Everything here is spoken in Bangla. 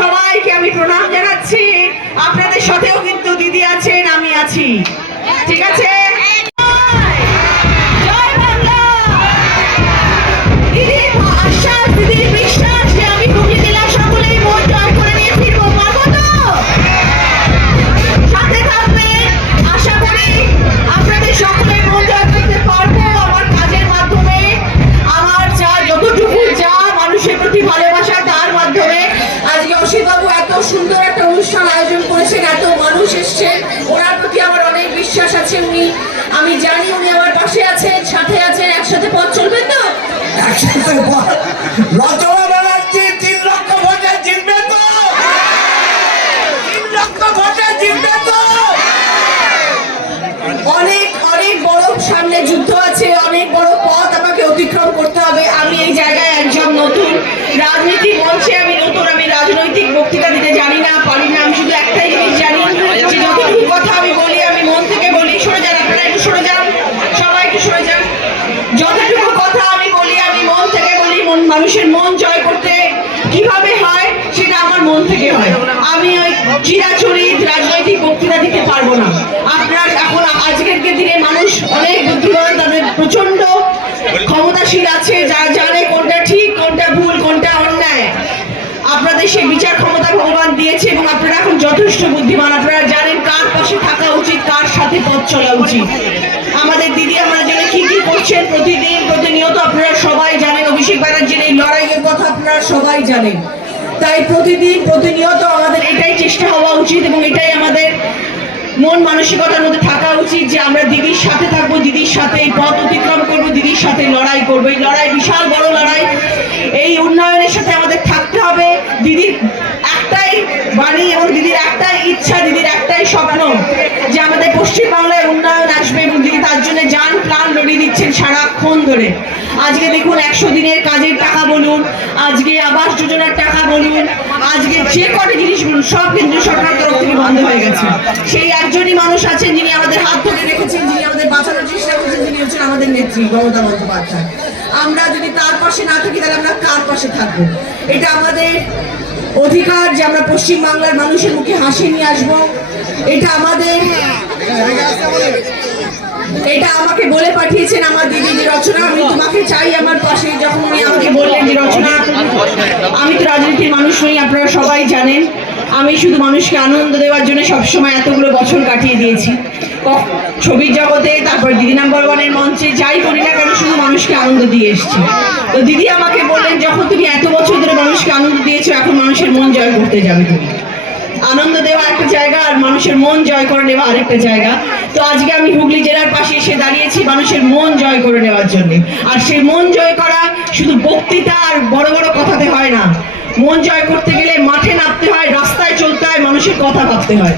সবাইকে আমি প্রণাম জানাচ্ছি। আপনাদের সাথেও কিন্তু দিদি আছেন আমি আছি। ঠিক আছে? আমি জানি উনি আমার পাশে আছেন সাথে আছেন একসাথে পথ চলবেন তো একসাথে। রচনা ব্যানার্জি তিন লক্ষ ভোটে জিতবে তো তিন লক্ষ ভোটে জিতবে তো অনেক অনেক বড় সামনে যুদ্ধ আছে অনেক বড় পথ আমাকে অতিক্রম করতে হবে আমি এই জায়গায় একজন নতুন রাজনীতি মঞ্চে আমি নতুন আমি রাজনৈতিক বক্তৃতা দিতে জানি না পারি না আমি শুধু একটাই জিনিস জানি যে যতটুকু কথা আমি বলি আমি মন থেকে বলি সরে যান আপনারা একটু সরে যান সবাই একটু সরে যান যতটুকু কথা আমি বলি, আমি মন থেকে বলি, মন, মানুষের মন জয় করতে কীভাবে হয় সেটা আমার মন থেকে হয়। আমি ওই চিরাচরিত রাজনৈতিক বক্তৃতা দিতে পারব না। আপনার এখন আজকের দিনে মানুষ অনেক বুদ্ধিমান তাদের প্রচণ্ড ক্ষমতাশীল আছে, যা জানে কোনটা ঠিক, কোনটা ভুল, কোনটা অন্যায়। আপনাদের সেই বিচার ক্ষমতা ভগবান দিয়েছে এবং আপনারা এখন যথেষ্ট বুদ্ধিমান। আপনারা জানেন কার পাশে থাকা উচিত, কার সাথে পথ চলা উচিত। কি প্রতিদিন প্রতিনিয়ত আপনারা সবাই জানেন, অভিষেক ব্যানার্জির এই লড়াইয়ের কথা আপনারা সবাই জানেন। তাই প্রতিদিন প্রতিনিয়ত আমাদের এটাই চেষ্টা হওয়া উচিত এবং এটাই আমাদের মন মানসিকতার মধ্যে থাকা উচিত যে আমরা দিদির সাথে থাকব, দিদির সাথে এই পথ অতিক্রম করব, দিদির সাথে লড়াই করব। এই লড়াই বিশাল বড় লড়াই। এই উন্নয়নের সাথে আমাদের থাকতে হবে। দিদির একটাই বাণী এবং দিদির একটাই ইচ্ছা, দিদির একটাই স্বপ্ন যে আমাদের পশ্চিমবাংলায় উন্নয়ন আসবে এবং দিদি তার জন্য যান দিচ্ছেন সারাক্ষণ ধরে। আজকে দেখুন একশো দিনের কাজের টাকা বলুন, আজকে আবাস যোজনার টাকা বলুন, আজকে যে কটা জিনিস বলুন, সব কেন্দ্রীয় সরকার তরফ থেকে বন্ধ হয়ে গেছে। সেই একজনই মানুষ আছেন যিনি আমাদের হাত ধরে রেখেছেন, যিনি আমাদের বাঁচানোর চেষ্টা করছেন, যিনি হচ্ছেন আমাদের নেত্রী মমতা বন্দ্যোপাধ্যায়। আমরা যদি তার পাশে না থাকি, তাহলে আমরা কার পাশে থাকব? এটা আমাদের অধিকার যে আমরা পশ্চিম বাংলার মানুষের মুখে হাসি নিয়ে আসব। এটা আমাদের এটা আমাকে বলে পাঠিয়েছেন আমার দিদি যে, রচনা, আমি তোমাকে চাই আমার পাশে। যখন উনি আমাকে বললেন যে, রচনা, আমি তো রাজনীতির মানুষ নই, আপনারা সবাই জানেন। আমি শুধু মানুষকে আনন্দ দেওয়ার জন্য সবসময় এতগুলো বছর কাটিয়ে দিয়েছি। ছবির জগতে, তারপর দিদি নাম্বার ওয়ানের মঞ্চে, যাই করি না কেন, শুধু মানুষকে আনন্দ দিয়ে এসেছি। তো দিদি আমাকে বললেন, যখন তুমি এত বছর ধরে মানুষকে আনন্দ দিয়েছ, এখন মানুষের মন জয় করতে যাবে তুমি। আনন্দ দেওয়া একটা জায়গা আর মানুষের মন জয় করে নেওয়া আরেকটা জায়গা। তো আজকে আমি হুগলি জেলার পাশে এসে দাঁড়িয়েছি মানুষের মন জয় করে নেওয়ার জন্য। আর সেই মন জয় করা শুধু বক্তৃতা আর বড় বড় কথাতে হয় না। মন জয় করতে গেলে মাঠে নামতে হয়, রাস্তায় চলতে হয়, মানুষের কথা ভাবতে হয়।